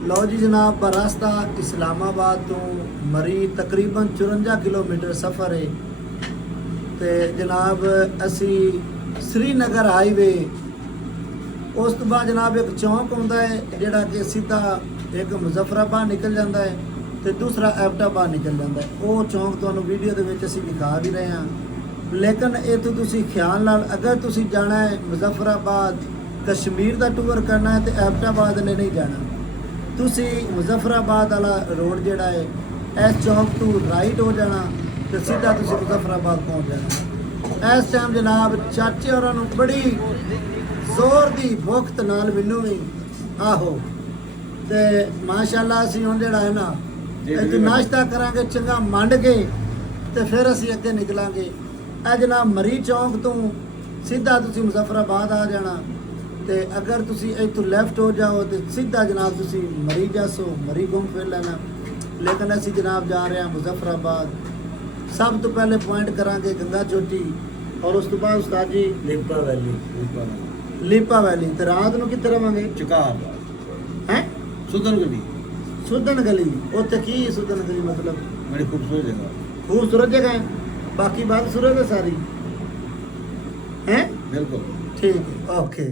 लो जी जनाब, रास्ता इस्लामाबाद तो मरी तकरीबन 54 किलोमीटर सफ़र है। तो जनाब असी श्रीनगर हाईवे उस तो बाद जनाब एक चौंक होंदा है जिहड़ा कि सीधा एक मुजफ्फराबाद निकल जाता है तो दूसरा एबटाबाद निकल जाता है। वो चौंक तुहानू वीडियो दे विच असी दिखा भी रहे हैं, लेकिन इत्थों तुसी ख्याल नाल अगर तुसी जाना है मुजफ्फराबाद कश्मीर का टूर करना है तो एबटाबाद ने नहीं जाना। तुसी मुजफ्फराबाद वाला रोड जिहड़ा है इस चौंक तो राइट हो जाना तो सीधा तुसी मुजफ्फराबाद पहुँच जाना। इस टाइम जनाब चाचे होरां नूं बड़ी जोर दी भुख नाल मैनू भी आहो ते माशाअल्लाह असीं हुण जिहड़ा है ना इत्थे नाश्ता करांगे चंगा मंड के ते फिर असीं अगे निकलांगे। ਇਹ जनाब मरी चौंक तो सीधा तुसी मुजफ्फराबाद आ जाना ते अगर तुसी इत्थों लैफ्ट हो जाओ तो सीधा जनाब तुसी मरी जासो, मरी घूम फिर लेना। लेकिन असीं जनाब जा रहे हैं मुजफ्फराबाद। सब तो पहले पॉइंट करांगे गंगा चोटी और उस तो बाद उस्ताद जी लीपा वैली लीपा वैली। तो रात नूं कित्थे रवांगे? चकार हैं सुदन गली सुदन गली। उत्थे की सुदन गली मतलब? बड़ी खूबसूरत जगह, खूबसूरत जगह है, बाकी बात सूरत है सारी हैं। बिल्कुल ठीक है, ओके।